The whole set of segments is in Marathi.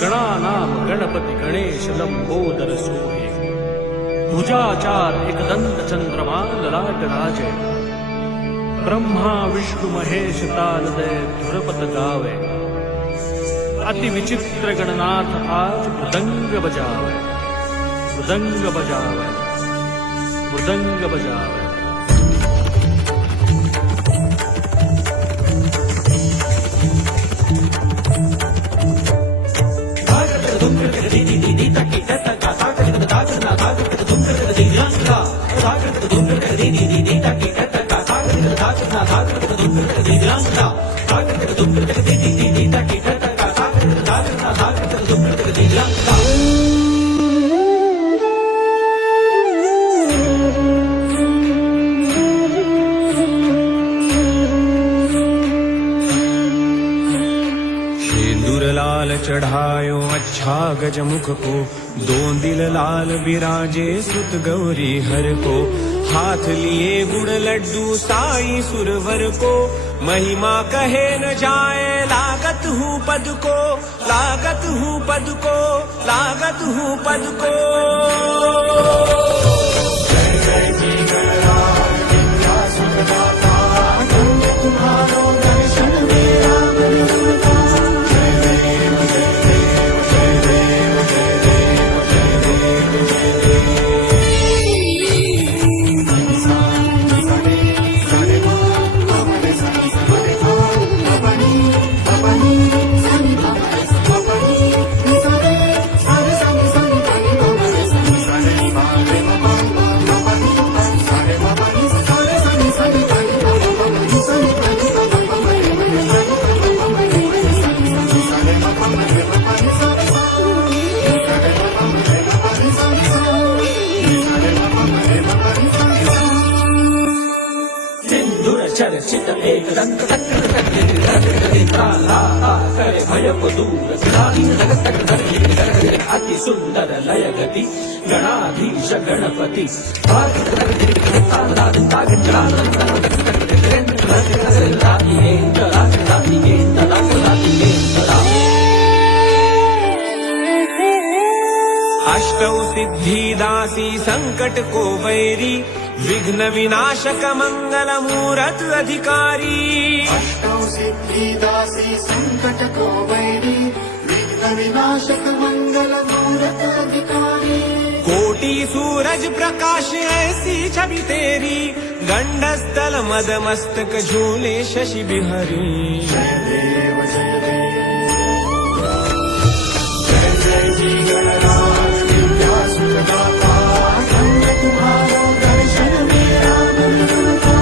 गणानाम गणपती गणेश लंबोदर सोहे भुजाचार एकदंत चंद्रमा ललाट राजे ब्रह्मा विष्णु महेश तालदय धुरपत गावे अति विचित्र गणनाथ आज मृदंग बजावे मृदंग बजावे मृदंग बजावे। लाल चढ़ायो अच्छा गजमुख को, दो दिल लाल विराजे सुत गौरी हर को। हाथ लिए गुड़ लड्डू साई सुरवर को, महिमा कहे न जाए लागत हूँ पद को, लागत हूँ पद को, लागत हूँ पद को। जय जय जी गणराज विद्या सुखदाता, तुम्हारो दर्शन मेरा चर्चित एक दंत करे भय को दूर अति सुंदर लय गति गणाधीश गणपति अष्टौ सिद्धिदासी संकट को वैरी, विघ्न विनाशक मंगल मूरत अधिकारी। अष्टौ सिद्धिदासी संकट को वैरी, विघ्न विनाशक मंगल मूरत अधिकारी। कोटि सूरज प्रकाश ऐसी छवि तेरी, गंडस्थल मद मस्तक झूले शशि बिहारी। जय देव जय देव जय जय जी गणराज विद्या सुखदाता, तुम्हारो दर्शन मेरा मन करता।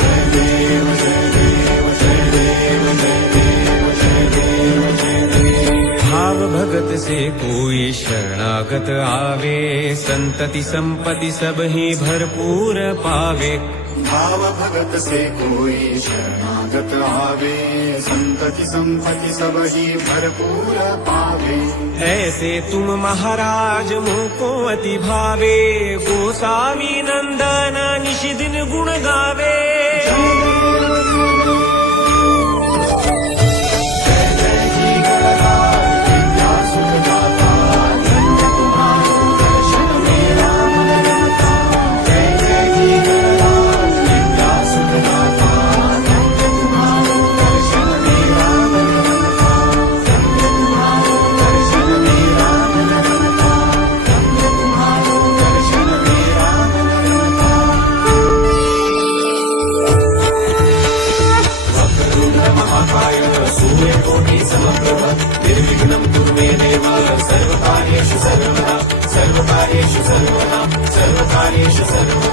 जय देव जय देव जय देव जय देव जय देव जय देव। भाव भगत से कोई शरणागत आवे, संतति संपत्ति सब ही भरपूर पावे। भाव भगत से कोई शरणागत आवे, संतति संपत्ति सब ही भरपूर पावे। ऐसे तुम महाराज मुझको अति भावे, गोसावी नंदन निश दिन गुण गावे। निर्विघ्नं कुरु मे देव सर्वकार्येषु सर्वदा, सर्वकार्येषु सर्वदा, सर्वकार्येषु सर्वदा।